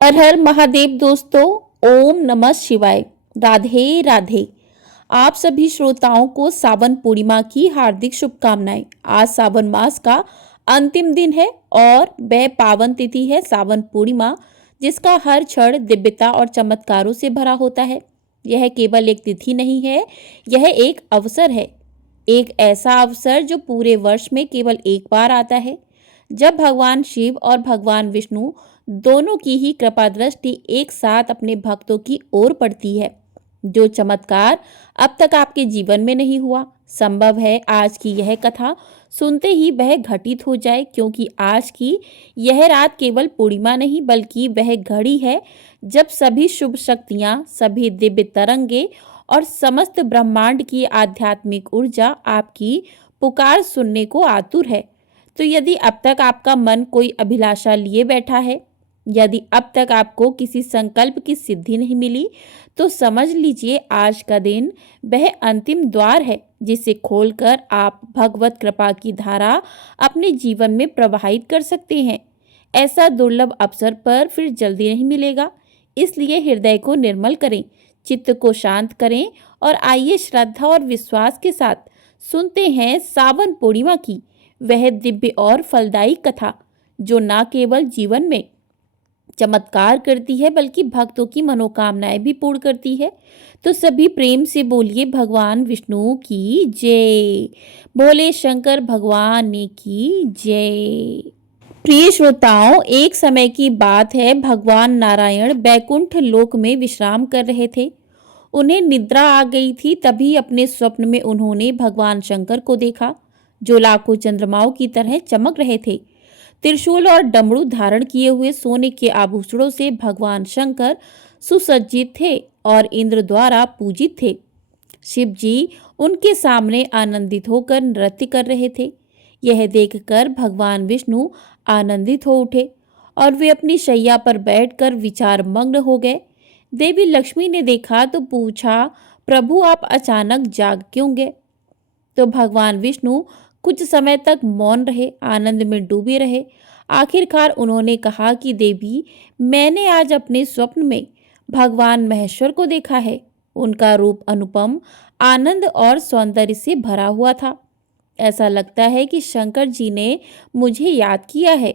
हर हर महादेव दोस्तों। ओम नमः शिवाय। राधे राधे। आप सभी श्रोताओं को सावन पूर्णिमा की हार्दिक शुभकामनाएं। आज सावन मास का अंतिम दिन है और वह पावन तिथि है सावन पूर्णिमा, जिसका हर क्षण दिव्यता और चमत्कारों से भरा होता है। यह केवल एक तिथि नहीं है, यह एक अवसर है। एक ऐसा अवसर जो पूरे वर्ष में केवल एक बार आता है, जब भगवान शिव और भगवान विष्णु दोनों की ही कृपा दृष्टि एक साथ अपने भक्तों की ओर पड़ती है। जो चमत्कार अब तक आपके जीवन में नहीं हुआ, संभव है आज की यह कथा सुनते ही वह घटित हो जाए, क्योंकि आज की यह रात केवल पूर्णिमा नहीं बल्कि वह घड़ी है जब सभी शुभ शक्तियां, सभी दिव्य तरंगे और समस्त ब्रह्मांड की आध्यात्मिक ऊर्जा आपकी पुकार सुनने को आतुर है। तो यदि अब तक आपका मन कोई अभिलाषा लिए बैठा है, यदि अब तक आपको किसी संकल्प की सिद्धि नहीं मिली, तो समझ लीजिए आज का दिन वह अंतिम द्वार है जिसे खोलकर आप भगवत कृपा की धारा अपने जीवन में प्रवाहित कर सकते हैं। ऐसा दुर्लभ अवसर पर फिर जल्दी नहीं मिलेगा, इसलिए हृदय को निर्मल करें, चित्त को शांत करें और आइए श्रद्धा और विश्वास के साथ सुनते हैं सावन पूर्णिमा की वह दिव्य और फलदायी कथा, जो न केवल जीवन में चमत्कार करती है बल्कि भक्तों की मनोकामनाएं भी पूर्ण करती है। तो सभी प्रेम से बोलिए भगवान विष्णु की जय, भोले शंकर भगवान की जय। प्रिय श्रोताओं, एक समय की बात है, भगवान नारायण बैकुंठ लोक में विश्राम कर रहे थे। उन्हें निद्रा आ गई थी। तभी अपने स्वप्न में उन्होंने भगवान शंकर को देखा, जो लाखों चंद्रमाओं की तरह चमक रहे थे। त्रिशूल और डमरू धारण किए हुए सोने के आभूषणों से भगवान शंकर सुसज्जित थे और इंद्र द्वारा पूजित थे। शिव जी उनके सामने आनंदित होकर नृत्य कर रहे थे। यह देखकर भगवान विष्णु आनंदित हो उठे और वे अपनी शैया पर बैठकर विचार मग्न हो गए। देवी लक्ष्मी ने देखा तो पूछा, प्रभु आप अचानक जाग क्यों गए? तो भगवान विष्णु कुछ समय तक मौन रहे, आनंद में डूबे रहे। आखिरकार उन्होंने कहा कि देवी, मैंने आज अपने स्वप्न में भगवान महेश्वर को देखा है। उनका रूप अनुपम, आनंद और सौंदर्य से भरा हुआ था। ऐसा लगता है कि शंकर जी ने मुझे याद किया है।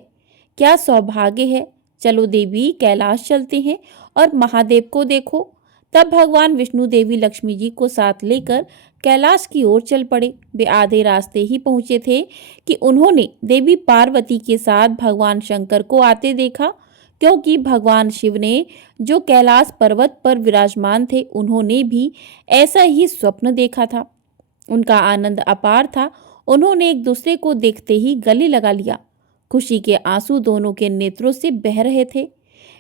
क्या सौभाग्य है। चलो देवी, कैलाश चलते हैं और महादेव को देखो। तब भगवान विष्णु देवी लक्ष्मी जी को साथ लेकर कैलाश की ओर चल पड़े। वे आधे रास्ते ही पहुंचे थे कि उन्होंने देवी पार्वती के साथ भगवान शंकर को आते देखा, क्योंकि भगवान शिव ने जो कैलाश पर्वत पर विराजमान थे, उन्होंने भी ऐसा ही स्वप्न देखा था। उनका आनंद अपार था। उन्होंने एक दूसरे को देखते ही गले लगा लिया। खुशी के आंसू दोनों के नेत्रों से बह रहे थे।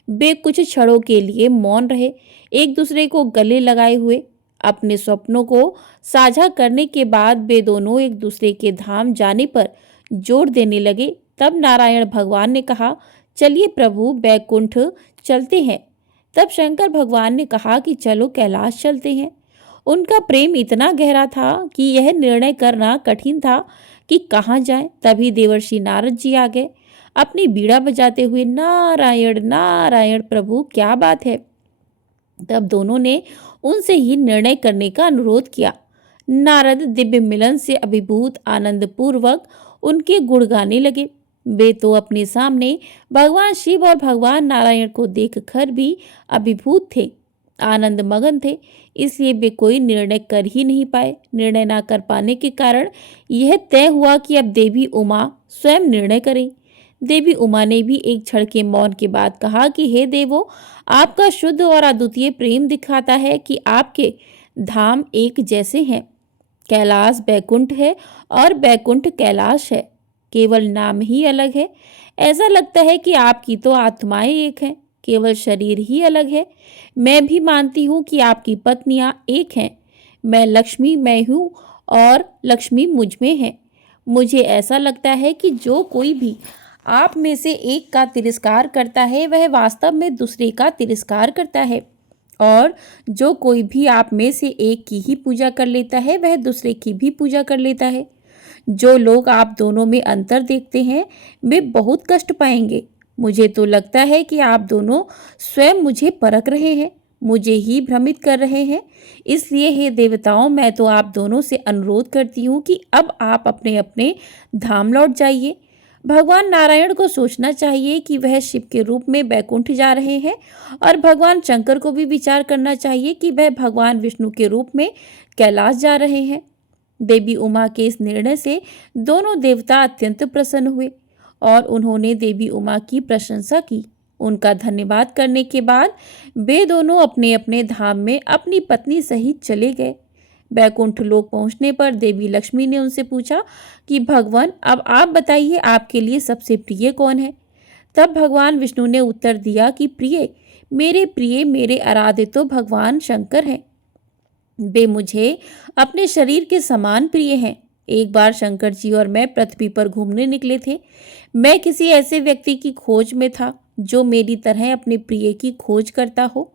वे कुछ क्षणों के लिए मौन रहे, एक दूसरे को गले लगाए हुए। अपने स्वप्नों को साझा करने के बाद वे दोनों एक दूसरे के धाम जाने पर जोर देने लगे। तब नारायण भगवान ने कहा, चलिए प्रभु, बैकुंठ चलते हैं। तब शंकर भगवान ने कहा कि चलो कैलाश चलते हैं। उनका प्रेम इतना गहरा था कि यह निर्णय करना कठिन था कि कहाँ जाएं। तभी देवर्षि नारद जी आ गए, अपनी बीड़ा बजाते हुए, नारायण नारायण प्रभु, क्या बात है। तब दोनों ने उनसे ही निर्णय करने का अनुरोध किया। नारद दिव्य मिलन से अभिभूत आनंद पूर्वक उनके गुण गाने लगे। वे तो अपने सामने भगवान शिव और भगवान नारायण को देखकर भी अभिभूत थे, आनंद मगन थे। इसलिए वे कोई निर्णय कर ही नहीं पाए। निर्णय ना कर पाने के कारण यह तय हुआ कि अब देवी उमा स्वयं निर्णय करें। देवी उमा ने भी एक क्षण के मौन के बाद कहा कि हे देवो, आपका शुद्ध और अद्वितीय प्रेम दिखाता है कि आपके धाम एक जैसे हैं। कैलाश बैकुंठ है और बैकुंठ कैलाश है, केवल नाम ही अलग है। ऐसा लगता है कि आपकी तो आत्माएं एक हैं, केवल शरीर ही अलग है। मैं भी मानती हूँ कि आपकी पत्नियां एक हैं। मैं लक्ष्मी मैं हूँ और लक्ष्मी मुझ में है। मुझे ऐसा लगता है कि जो कोई भी आप में से एक का तिरस्कार करता है, वह वास्तव में दूसरे का तिरस्कार करता है, और जो कोई भी आप में से एक की ही पूजा कर लेता है, वह दूसरे की भी पूजा कर लेता है। जो लोग आप दोनों में अंतर देखते हैं, वे बहुत कष्ट पाएंगे। मुझे तो लगता है कि आप दोनों स्वयं मुझे परख रहे हैं, मुझे ही भ्रमित कर रहे हैं। इसलिए हे देवताओं, मैं तो आप दोनों से अनुरोध करती हूँ कि अब आप अपने अपने धाम लौट जाइए। भगवान नारायण को सोचना चाहिए कि वह शिव के रूप में बैकुंठ जा रहे हैं, और भगवान शंकर को भी विचार करना चाहिए कि वह भगवान विष्णु के रूप में कैलाश जा रहे हैं। देवी उमा के इस निर्णय से दोनों देवता अत्यंत प्रसन्न हुए और उन्होंने देवी उमा की प्रशंसा की। उनका धन्यवाद करने के बाद वे दोनों अपने अपने धाम में अपनी पत्नी सहित चले गए। बैकुंठ लोक पहुंचने पर देवी लक्ष्मी ने उनसे पूछा कि भगवान, अब आप बताइए, आपके लिए सबसे प्रिय कौन है। तब भगवान विष्णु ने उत्तर दिया कि प्रिय मेरे आराध्य तो भगवान शंकर हैं। वे मुझे अपने शरीर के समान प्रिय हैं। एक बार शंकर जी और मैं पृथ्वी पर घूमने निकले थे। मैं किसी ऐसे व्यक्ति की खोज में था जो मेरी तरह अपने प्रिय की खोज करता हो।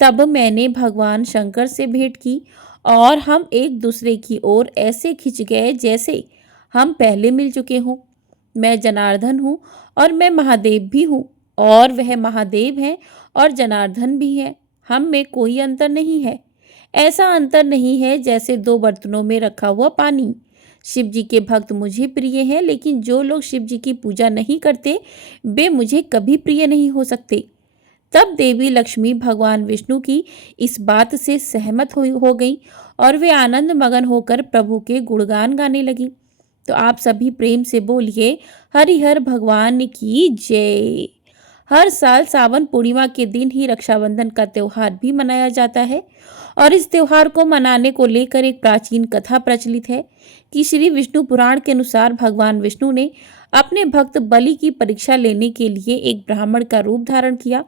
तब मैंने भगवान शंकर से भेंट की और हम एक दूसरे की ओर ऐसे खिंच गए जैसे हम पहले मिल चुके हों। मैं जनार्दन हूँ और मैं महादेव भी हूँ, और वह महादेव हैं और जनार्दन भी है। हम में कोई अंतर नहीं है। ऐसा अंतर नहीं है जैसे दो बर्तनों में रखा हुआ पानी। शिव जी के भक्त मुझे प्रिय हैं, लेकिन जो लोग शिव जी की पूजा नहीं करते वे मुझे कभी प्रिय नहीं हो सकते। तब देवी लक्ष्मी भगवान विष्णु की इस बात से सहमत हो गई और वे आनंद मगन होकर प्रभु के गुणगान गाने लगी। तो आप सभी प्रेम से बोलिए, हरिहर भगवान की जय। हर साल सावन पूर्णिमा के दिन ही रक्षाबंधन का त्योहार भी मनाया जाता है, और इस त्योहार को मनाने को लेकर एक प्राचीन कथा प्रचलित है कि श्री विष्णु पुराण के अनुसार भगवान विष्णु ने अपने भक्त बलि की परीक्षा लेने के लिए एक ब्राह्मण का रूप धारण किया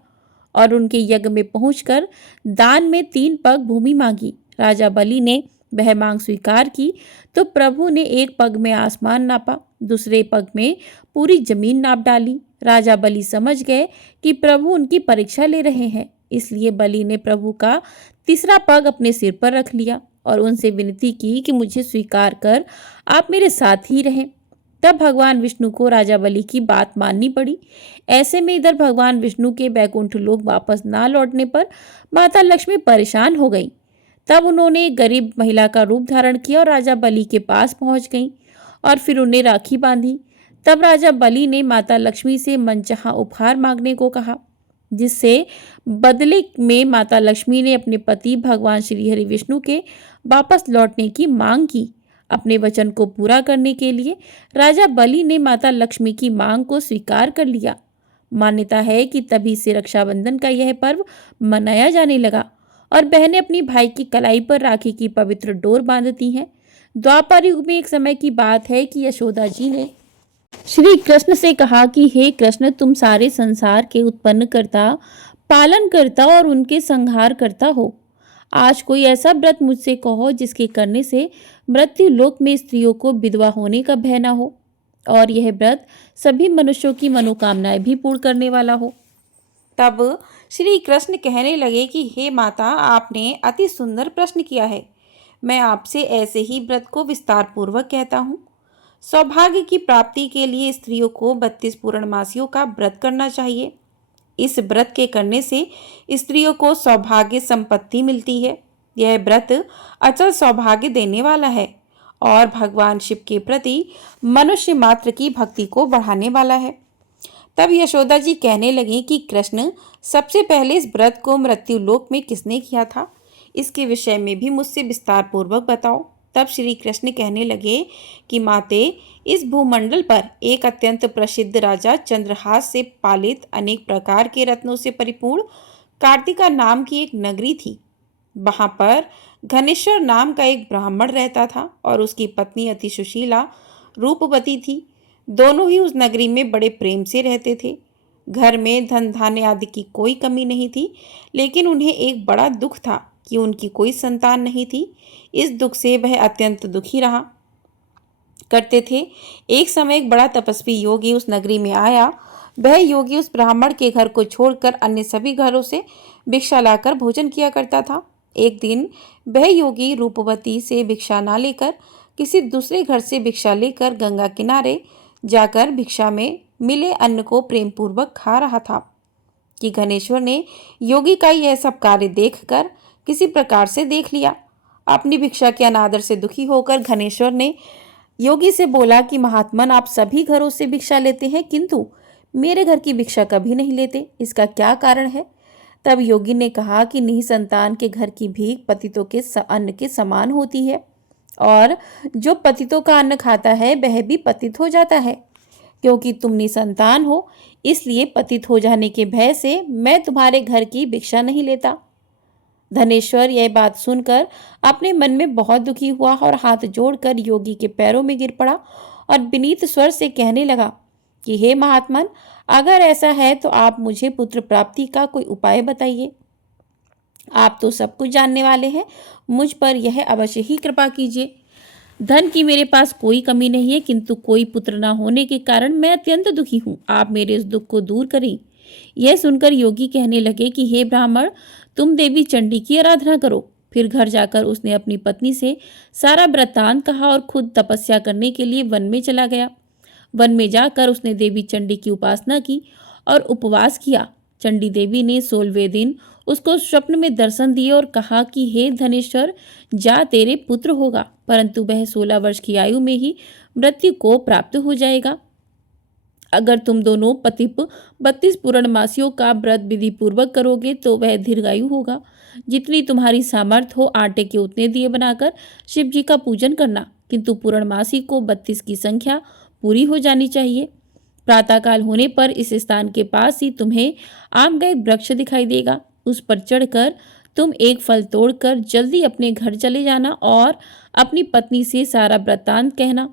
और उनके यज्ञ में पहुंचकर दान में 3 पग भूमि मांगी। राजा बलि ने वह मांग स्वीकार की तो प्रभु ने एक पग में आसमान नापा, दूसरे पग में पूरी जमीन नाप डाली। राजा बलि समझ गए कि प्रभु उनकी परीक्षा ले रहे हैं, इसलिए बलि ने प्रभु का तीसरा पग अपने सिर पर रख लिया और उनसे विनती की कि मुझे स्वीकार कर आप मेरे साथ ही रहें। तब भगवान विष्णु को राजा बलि की बात माननी पड़ी। ऐसे में इधर भगवान विष्णु के बैकुंठ लोक वापस ना लौटने पर माता लक्ष्मी परेशान हो गई। तब उन्होंने एक गरीब महिला का रूप धारण किया और राजा बलि के पास पहुंच गईं और फिर उन्हें राखी बांधी। तब राजा बलि ने माता लक्ष्मी से मनचाहा उपहार मांगने को कहा, जिससे बदले में माता लक्ष्मी ने अपने पति भगवान श्री हरि विष्णु के वापस लौटने की मांग की। अपने वचन को पूरा करने के लिए राजा बलि ने माता लक्ष्मी की मांग को स्वीकार कर लिया। मान्यता है कि तभी से रक्षाबंधन का यह पर्व मनाया जाने लगा और बहनें अपनी भाई की कलाई पर राखी की पवित्र डोर बांधती हैं। द्वापर युग में एक समय की बात है कि यशोदा जी ने श्री कृष्ण से कहा कि हे कृष्ण, तुम सारे संसार के उत्पन्न करता, पालन करता और उनके संहार करता हो। आज कोई ऐसा व्रत मुझसे कहो जिसके करने से मृत्यु लोक में स्त्रियों को विधवा होने का भय न हो, और यह व्रत सभी मनुष्यों की मनोकामनाएं भी पूर्ण करने वाला हो। तब श्री कृष्ण कहने लगे कि हे माता, आपने अति सुंदर प्रश्न किया है। मैं आपसे ऐसे ही व्रत को विस्तार पूर्वक कहता हूँ। सौभाग्य की प्राप्ति के लिए स्त्रियों को 32 पूर्णमासियों का व्रत करना चाहिए। इस व्रत के करने से स्त्रियों को सौभाग्य संपत्ति मिलती है। यह व्रत अचल सौभाग्य देने वाला है और भगवान शिव के प्रति मनुष्य मात्र की भक्ति को बढ़ाने वाला है। तब यशोदा जी कहने लगी कि कृष्ण, सबसे पहले इस व्रत को मृत्यु लोक में किसने किया था, इसके विषय में भी मुझसे विस्तार पूर्वक बताओ। तब श्री कृष्ण कहने लगे कि माते, इस भूमंडल पर एक अत्यंत प्रसिद्ध राजा चंद्रहास से पालित अनेक प्रकार के रत्नों से परिपूर्ण कार्तिका नाम की एक नगरी थी। वहां पर घनेश्वर नाम का एक ब्राह्मण रहता था और उसकी पत्नी अति सुशीला रूपवती थी। दोनों ही उस नगरी में बड़े प्रेम से रहते थे। घर में धन धान्य आदि की कोई कमी नहीं थी, लेकिन उन्हें एक बड़ा दुख था कि उनकी कोई संतान नहीं थी। इस दुख से वह अत्यंत दुखी रहा करते थे। एक समय एक बड़ा तपस्वी योगी उस नगरी में आया। वह योगी उस ब्राह्मण के घर को छोड़कर अन्य सभी घरों से भिक्षा लाकर भोजन किया करता था। एक दिन वह योगी रूपवती से भिक्षा ना लेकर किसी दूसरे घर से भिक्षा लेकर गंगा किनारे जाकर भिक्षा में मिले अन्न को प्रेम पूर्वक खा रहा था कि गणेश्वर ने योगी का यह सब कार्य देखकर किसी प्रकार से देख लिया। अपनी भिक्षा के अनादर से दुखी होकर गणेश्वर ने योगी से बोला कि महात्मन, आप सभी घरों से भिक्षा लेते हैं किंतु मेरे घर की भिक्षा कभी नहीं लेते, इसका क्या कारण है? तब योगी ने कहा कि निसंतान के घर की भीख पतितों के अन्न के समान होती है और जो पतितों का अन्न खाता है वह भी पतित हो जाता है। क्योंकि तुम निसंतान हो इसलिए पतित हो जाने के भय से मैं तुम्हारे घर की भिक्षा नहीं लेता। धनेश्वर यह बात सुनकर अपने मन में बहुत दुखी हुआ और हाथ जोड़कर योगी के पैरों में गिर पड़ा और विनीत स्वर से कहने लगा कि हे महात्मन, अगर ऐसा है तो आप मुझे पुत्र प्राप्ति का कोई उपाय बताइए। आप तो सब कुछ जानने वाले हैं, मुझ पर यह अवश्य ही कृपा कीजिए। धन की मेरे पास कोई कमी नहीं है, किंतु कोई पुत्र न होने के कारण मैं अत्यंत दुखी हूँ। आप मेरे इस दुख को दूर करें। यह सुनकर योगी कहने लगे कि हे ब्राह्मण, तुम देवी चंडी की आराधना करो। फिर घर जाकर उसने अपनी पत्नी से सारा वृत्तांत कहा और खुद तपस्या करने के लिए वन में चला गया। वन में जाकर उसने देवी चंडी की उपासना की और उपवास किया। चंडी देवी ने 16वें दिन उसको स्वप्न में दर्शन दिए और कहा कि हे धनेश्वर, जा, तेरे पुत्र होगा, परंतु वह 16 वर्ष की आयु में ही मृत्यु को प्राप्त हो जाएगा। अगर तुम दोनों पतिप 32 पूर्णमासियों का व्रत विधि पूर्वक करोगे तो वह दीर्घायु होगा। जितनी तुम्हारी सामर्थ्य हो आटे के उतने दिए बनाकर शिव जी का पूजन करना, किंतु पूर्णमासी को 32 की संख्या पूरी हो जानी चाहिए। प्रातःकाल होने पर इस स्थान के पास ही तुम्हें आम का एक वृक्ष दिखाई देगा। उस पर चढ़कर तुम एक फल तोड़कर जल्दी अपने घर चले जाना और अपनी पत्नी से सारा वृत्तांत कहना।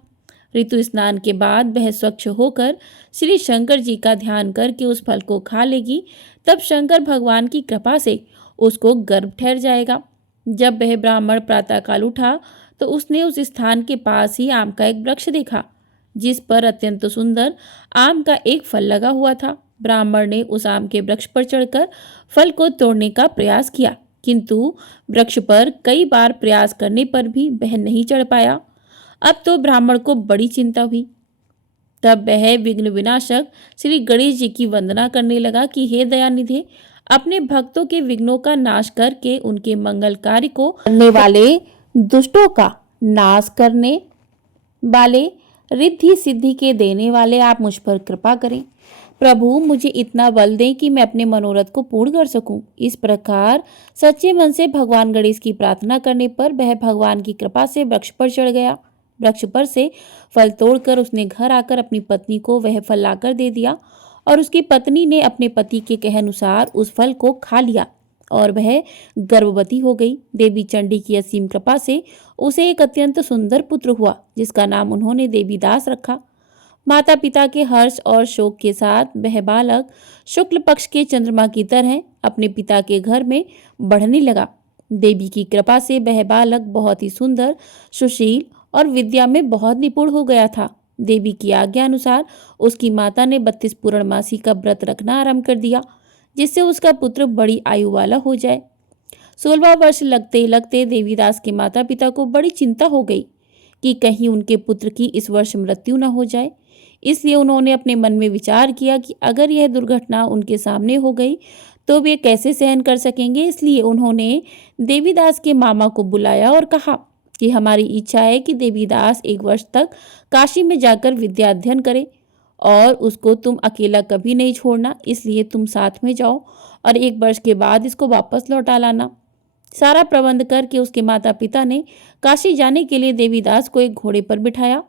ऋतु स्नान के बाद वह स्वच्छ होकर श्री शंकर जी का ध्यान करके उस फल को खा लेगी। तब शंकर भगवान की कृपा से उसको गर्भ ठहर जाएगा। जब वह ब्राह्मण प्रातःकाल उठा तो उसने उस स्थान के पास ही आम का एक वृक्ष देखा जिस पर अत्यंत सुंदर आम का एक फल लगा हुआ था। ब्राह्मण ने उस आम के वृक्ष पर चढ़कर फल को तोड़ने का प्रयास किया, किंतु वृक्ष पर कई बार प्रयास करने पर भी वह नहीं चढ़ पाया। अब तो ब्राह्मण को बड़ी चिंता हुई। तब वह विघ्न विनाशक श्री गणेश जी की वंदना करने लगा कि हे दयानिधे, अपने भक्तों के विघ्नों का नाश करके उनके मंगल कार्य को करने वाले, दुष्टों का नाश करने वाले, रिद्धि सिद्धि के देने वाले, आप मुझ पर कृपा करें। प्रभु, मुझे इतना बल दें कि मैं अपने मनोरथ को पूर्ण कर सकूं। इस प्रकार सच्चे मन से भगवान गणेश की प्रार्थना करने पर वह भगवान की कृपा से वृक्ष पर चढ़ गया। वृक्ष पर से फल तोड़कर उसने घर आकर अपनी पत्नी को वह फल लाकर दे दिया और उसकी पत्नी ने अपने पति के कहे अनुसार उस फल को खा लिया और वह गर्भवती हो गई। देवी चंडी की असीम कृपा से उसे एक अत्यंत सुंदर पुत्र हुआ जिसका नाम उन्होंने देवीदास रखा। माता पिता के हर्ष और शोक के साथ वह बालक शुक्ल पक्ष के चंद्रमा की तरह अपने पिता के घर में बढ़ने लगा। देवी की कृपा से वह बालक बहुत ही सुंदर, सुशील और विद्या में बहुत निपुण हो गया था। देवी की आज्ञा अनुसार उसकी माता ने 32 पूर्णमासी का व्रत रखना आरंभ कर दिया जिससे उसका पुत्र बड़ी आयु वाला हो जाए। 16वां वर्ष लगते लगते देवीदास के माता पिता को बड़ी चिंता हो गई कि कहीं उनके पुत्र की इस वर्ष मृत्यु न हो जाए। इसलिए उन्होंने अपने मन में विचार किया कि अगर यह दुर्घटना उनके सामने हो गई तो वे कैसे सहन कर सकेंगे। इसलिए उन्होंने देवीदास के मामा को बुलाया और कहा कि हमारी इच्छा है कि देवीदास 1 वर्ष तक काशी में जाकर विद्या अध्ययन करे और उसको तुम अकेला कभी नहीं छोड़ना, इसलिए तुम साथ में जाओ और 1 वर्ष के बाद इसको वापस लौटा लाना। सारा प्रबंध करके उसके माता पिता ने काशी जाने के लिए देवीदास को एक घोड़े पर बिठाया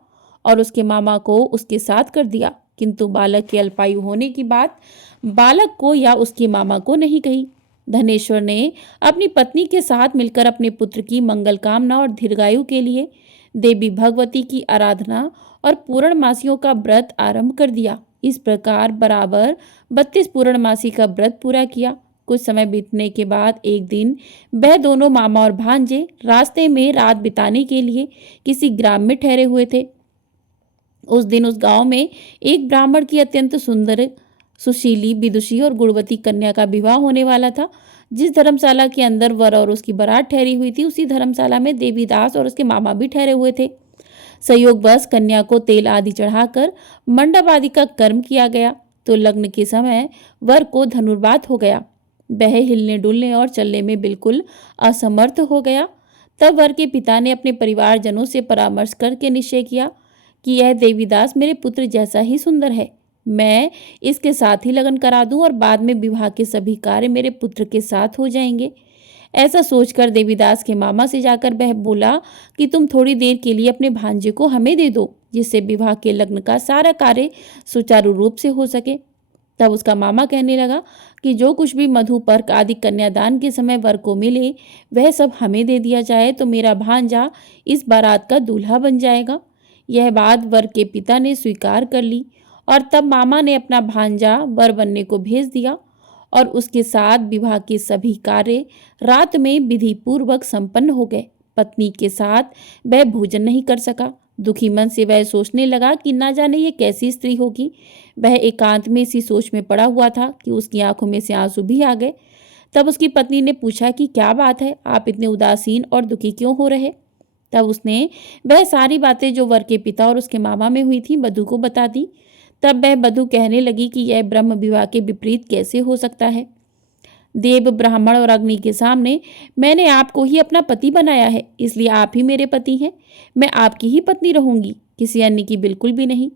और उसके मामा को उसके साथ कर दिया, किंतु बालक के अल्पायु होने की बात बालक को या उसके मामा को नहीं कही। धनेश्वर ने अपनी पत्नी के साथ मिलकर अपने पुत्र की मंगल कामना और दीर्घायु के लिए देवी भगवती की आराधना और पूर्णमासियों का व्रत आरंभ कर दिया। इस प्रकार बराबर 32 पूर्णमासी का व्रत पूरा किया। कुछ समय बीतने के बाद एक दिन वह दोनों मामा और भांजे रास्ते में रात बिताने के लिए किसी ग्राम में ठहरे हुए थे। उस दिन उस गांव में एक ब्राह्मण की अत्यंत सुंदर, सुशीली, विदुषी और गुणवती कन्या का विवाह होने वाला था। जिस धर्मशाला के अंदर वर और उसकी बारात ठहरी हुई थी उसी धर्मशाला में देवीदास और उसके मामा भी ठहरे हुए थे। संयोगवश कन्या को तेल आदि चढ़ाकर मंडप आदि का कर्म किया गया तो लग्न के समय वर को धनुर्वात हो गया। वह हिलने डुलने और चलने में बिल्कुल असमर्थ हो गया। तब वर के पिता ने अपने परिवारजनों से परामर्श करके निश्चय किया कि यह देवीदास मेरे पुत्र जैसा ही सुंदर है, मैं इसके साथ ही लगन करा दूं और बाद में विवाह के सभी कार्य मेरे पुत्र के साथ हो जाएंगे। ऐसा सोचकर देवीदास के मामा से जाकर वह बोला कि तुम थोड़ी देर के लिए अपने भांजे को हमें दे दो, जिससे विवाह के लग्न का सारा कार्य सुचारू रूप से हो सके। तब उसका मामा कहने लगा कि जो कुछ भी मधु पर्क आदि कन्यादान के समय वर को मिले वह सब हमें दे दिया जाए तो मेरा भांजा इस बारात का दूल्हा बन जाएगा। यह बात वर के पिता ने स्वीकार कर ली और तब मामा ने अपना भांजा वर बनने को भेज दिया और उसके साथ विवाह के सभी कार्य रात में विधि पूर्वक संपन्न हो गए। पत्नी के साथ वह भोजन नहीं कर सका। दुखी मन से वह सोचने लगा कि ना जाने ये कैसी स्त्री होगी। वह एकांत में इसी सोच में पड़ा हुआ था कि उसकी आंखों में से आंसू भी आ गए। तब उसकी पत्नी ने पूछा कि क्या बात है, आप इतने उदासीन और दुखी क्यों हो रहे। तब उसने वह सारी बातें जो वर के पिता और उसके मामा में हुई थी बधू को बता दी। तब वह बधू कहने लगी कि यह ब्रह्म विवाह के विपरीत कैसे हो सकता है। देव, ब्राह्मण और अग्नि के सामने मैंने आपको ही अपना पति बनाया है, इसलिए आप ही मेरे पति हैं। मैं आपकी ही पत्नी रहूंगी, किसी अन्य की बिल्कुल भी नहीं।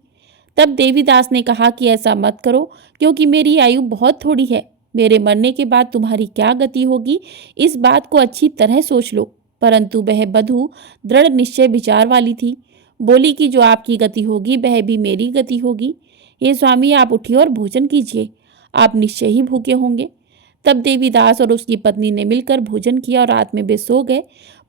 तब देवीदास ने कहा कि ऐसा मत करो, क्योंकि मेरी आयु बहुत थोड़ी है। मेरे मरने के बाद तुम्हारी क्या गति होगी, इस बात को अच्छी तरह सोच लो। परंतु वह बधू दृढ़ निश्चय विचार वाली थी। बोली कि जो आपकी गति होगी वह भी मेरी गति होगी। हे स्वामी, आप उठिए और भोजन कीजिए, आप निश्चय ही भूखे होंगे। तब देवीदास और उसकी पत्नी ने मिलकर भोजन किया और रात में वे सो गए।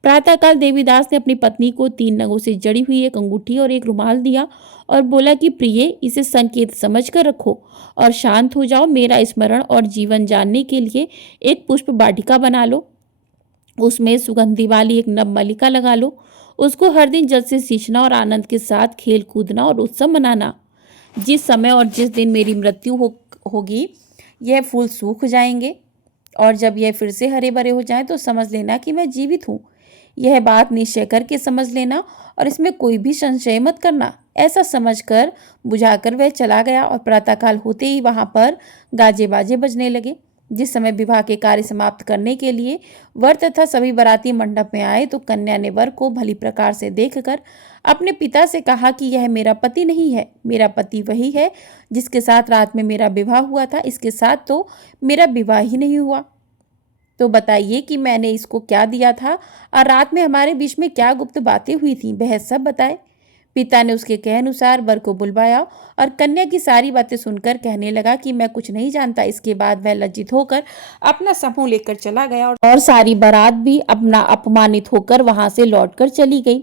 प्रातःकाल देवीदास ने अपनी पत्नी को 3 नगों से जड़ी हुई एक अंगूठी और एक रुमाल दिया और बोला कि प्रिय, इसे संकेत समझकर रखो और शांत हो जाओ। मेरा स्मरण और जीवन जानने के लिए एक पुष्प वाटिका बना लो, उसमें सुगंधी वाली एक नव मल्लिका लगा लो। उसको हर दिन जल से सींचना और आनंद के साथ खेल कूदना और उत्सव मनाना। जिस समय और जिस दिन मेरी मृत्यु होगी यह फूल सूख जाएंगे और जब यह फिर से हरे भरे हो जाएं तो समझ लेना कि मैं जीवित हूँ। यह बात निश्चय करके समझ लेना और इसमें कोई भी संशय मत करना। ऐसा समझकर बुझाकर वह चला गया और प्रातःकाल होते ही वहां पर गाजे बाजे बजने लगे। जिस समय विवाह के कार्य समाप्त करने के लिए वर तथा सभी बाराती मंडप में आए तो कन्या ने वर को भली प्रकार से देखकर अपने पिता से कहा कि यह मेरा पति नहीं है, मेरा पति वही है जिसके साथ रात में मेरा विवाह हुआ था। इसके साथ तो मेरा विवाह ही नहीं हुआ। तो बताइए कि मैंने इसको क्या दिया था और रात में हमारे बीच में क्या गुप्त बातें हुई थी, वह सब बताए। पिता ने उसके कहे अनुसार वर को बुलवाया और कन्या की सारी बातें सुनकर कहने लगा कि मैं कुछ नहीं जानता। इसके बाद वह लज्जित होकर अपना समूह लेकर चला गया और सारी बारात भी अपना अपमानित होकर वहां से लौटकर चली गई।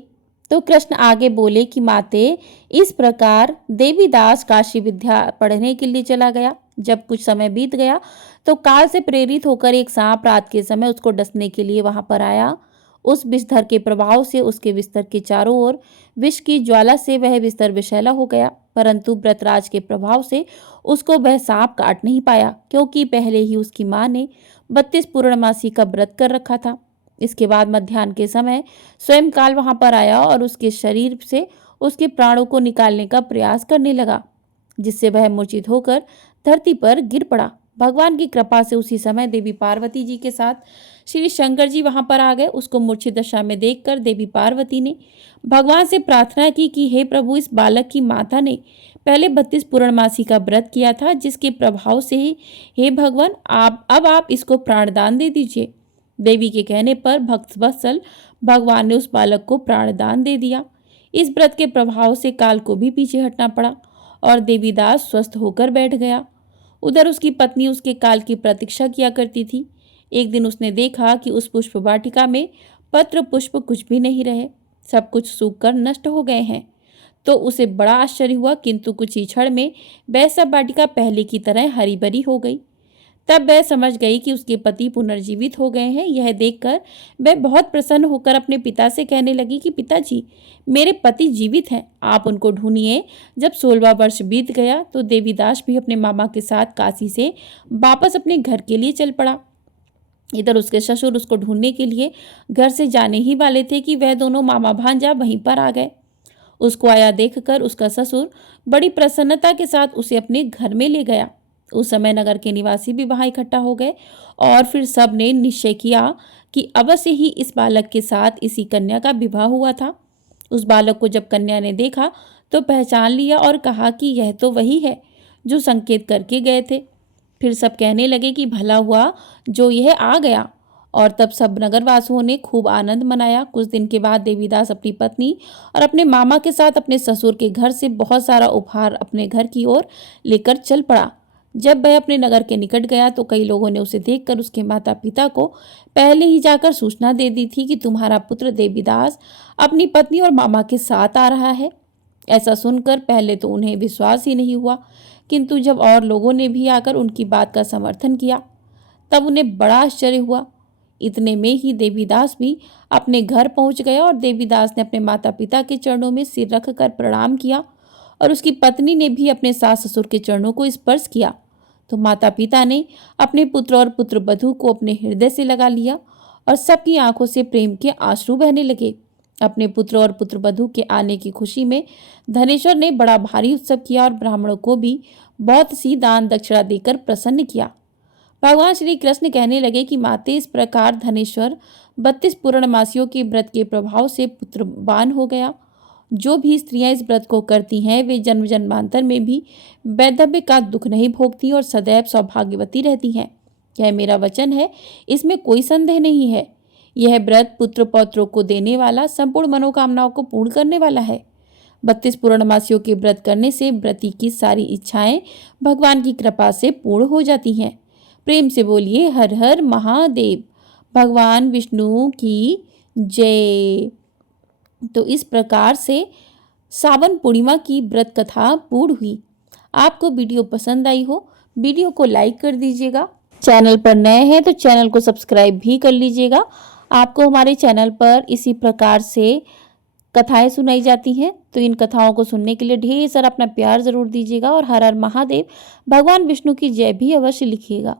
तो कृष्ण आगे बोले कि माते, इस प्रकार देवीदास काशी विद्या पढ़ने के लिए चला गया। जब कुछ समय बीत गया तो काल से प्रेरित होकर एक सांप रात के समय उसको डसने के लिए वहां पर आया। उस विषधर के प्रभाव से उसके बिस्तर के चारों ओर विष की ज्वाला से वह बिस्तर विषैला हो गया, परंतु व्रतराज के प्रभाव से उसको वह सांप काट नहीं पाया, क्योंकि पहले ही उसकी मां ने 32 पूर्णमासी का व्रत कर रखा था। इसके बाद मध्याह्न के समय स्वयं काल वहां पर आया और उसके शरीर से उसके प्राणों को निकालने का प्रयास करने लगा, जिससे वह मूर्छित होकर धरती पर गिर पड़ा। भगवान की कृपा से उसी समय देवी पार्वती जी के साथ श्री शंकर जी वहां पर आ गए। उसको मूर्छित दशा में देखकर देवी पार्वती ने भगवान से प्रार्थना की कि हे प्रभु, इस बालक की माता ने पहले 32 पूर्णमासी का व्रत किया था, जिसके प्रभाव से ही हे भगवान आप इसको प्राणदान दे दीजिए। देवी के कहने पर भक्त वत्सल भगवान ने उस बालक को प्राणदान दे दिया। इस व्रत के प्रभाव से काल को भी पीछे हटना पड़ा और देवीदास स्वस्थ होकर बैठ गया। उधर उसकी पत्नी उसके काल की प्रतीक्षा किया करती थी। एक दिन उसने देखा कि उस पुष्प वाटिका में पत्र पुष्प कुछ भी नहीं रहे, सब कुछ सूखकर नष्ट हो गए हैं। तो उसे बड़ा आश्चर्य हुआ, किंतु कुछ ही क्षण में वह सब वाटिका पहले की तरह हरी भरी हो गई। तब वह समझ गई कि उसके पति पुनर्जीवित हो गए हैं। यह देखकर वह बहुत प्रसन्न होकर अपने पिता से कहने लगी कि पिताजी, मेरे पति जीवित हैं, आप उनको ढूंढिए। जब 16वां वर्ष बीत गया तो देवीदास भी अपने मामा के साथ काशी से वापस अपने घर के लिए चल पड़ा। इधर उसके ससुर उसको ढूंढने के लिए घर से जाने ही वाले थे कि वह दोनों मामा भांजा वहीं पर आ गए। उसको आया देखकर उसका ससुर बड़ी प्रसन्नता के साथ उसे अपने घर में ले गया। उस समय नगर के निवासी भी वहां इकट्ठा हो गए और फिर सब ने निश्चय किया कि अवश्य ही इस बालक के साथ इसी कन्या का विवाह हुआ था। उस बालक को जब कन्या ने देखा तो पहचान लिया और कहा कि यह तो वही है जो संकेत करके गए थे। फिर सब कहने लगे कि भला हुआ जो यह आ गया, और तब सब नगरवासियों ने खूब आनंद मनाया। कुछ दिन के बाद देवीदास अपनी पत्नी और अपने मामा के साथ अपने ससुर के घर से बहुत सारा उपहार अपने घर की ओर लेकर चल पड़ा। जब वह अपने नगर के निकट गया तो कई लोगों ने उसे देखकर उसके माता पिता को पहले ही जाकर सूचना दे दी थी कि तुम्हारा पुत्र देवीदास अपनी पत्नी और मामा के साथ आ रहा है। ऐसा सुनकर पहले तो उन्हें विश्वास ही नहीं हुआ, किंतु जब और लोगों ने भी आकर उनकी बात का समर्थन किया तब उन्हें बड़ा आश्चर्य हुआ। इतने में ही देवीदास भी अपने घर पहुंच गया और देवीदास ने अपने माता पिता के चरणों में सिर रखकर प्रणाम किया और उसकी पत्नी ने भी अपने सास ससुर के चरणों को स्पर्श किया। तो माता पिता ने अपने पुत्र और पुत्र वधू को अपने हृदय से लगा लिया और सबकी आंखों से प्रेम के आंसू बहने लगे। अपने पुत्र और पुत्र वधू के आने की खुशी में धनेश्वर ने बड़ा भारी उत्सव किया और ब्राह्मणों को भी बहुत सी दान दक्षिणा देकर प्रसन्न किया। भगवान श्री कृष्ण कहने लगे कि माते, इस प्रकार धनेश्वर 32 पूर्णमासियों के व्रत के प्रभाव से पुत्रवान हो गया। जो भी स्त्रियां इस व्रत को करती हैं वे जन्म जन्मांतर में भी वैधव्य का दुख नहीं भोगती और सदैव सौभाग्यवती रहती हैं। यह मेरा वचन है, इसमें कोई संदेह नहीं है। यह व्रत पुत्र पौत्रों को देने वाला, संपूर्ण मनोकामनाओं को पूर्ण करने वाला है। 32 पूर्णमासियों के व्रत करने से व्रती की सारी इच्छाएं भगवान की कृपा से पूर्ण हो जाती हैं। प्रेम से बोलिए हर हर महादेव, भगवान विष्णु की जय। तो इस प्रकार से सावन पूर्णिमा की व्रत कथा पूर्ण हुई। आपको वीडियो पसंद आई हो, वीडियो को लाइक कर दीजिएगा। चैनल पर नए हैं तो चैनल को सब्सक्राइब भी कर लीजिएगा। आपको हमारे चैनल पर इसी प्रकार से कथाएं सुनाई जाती हैं, तो इन कथाओं को सुनने के लिए ढेर सारा अपना प्यार जरूर दीजिएगा और हर हर महादेव, भगवान विष्णु की जय भी अवश्य लिखिएगा।